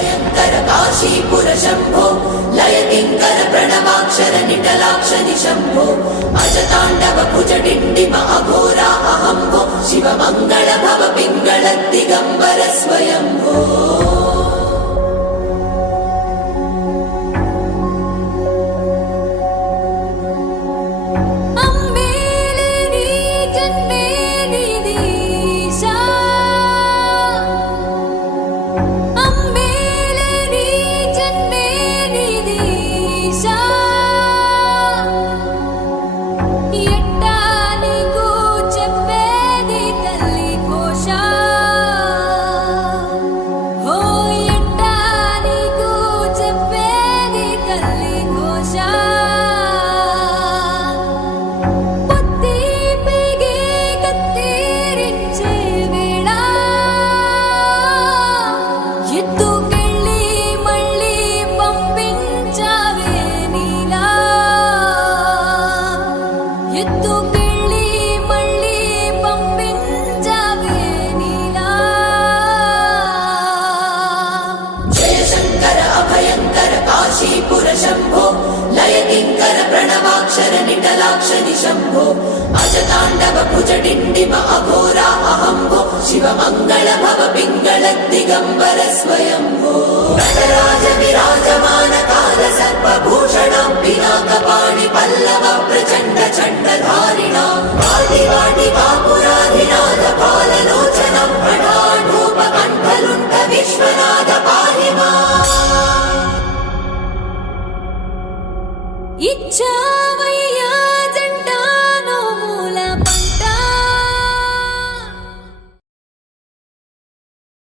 भयङ्कर काशीपुर शम्भो लय किङ्कर प्रणवाक्षर निटलाक्ष निशम्भो अजताण्डव भुज डिण्डिम अघोरा अहम्भो शिव मङ्गल भव पिङ्गळ दिगम्बर स्वयम्भो काशीपुर शम्भो लय किङ्कर प्रणवाक्षर निटलाक्ष निशम्भो अजताण्डव भुज डिण्डिम अघोरा अहम्भो शिव मङ्गल भव पिङ्गळ दिगम्बर स्वयम्भो नटराज विराजमान काल सर्वभूषणां पिनाकपाणि पल्लव प्रचण्ड चण्डधारिणां वाटि वाटि वाप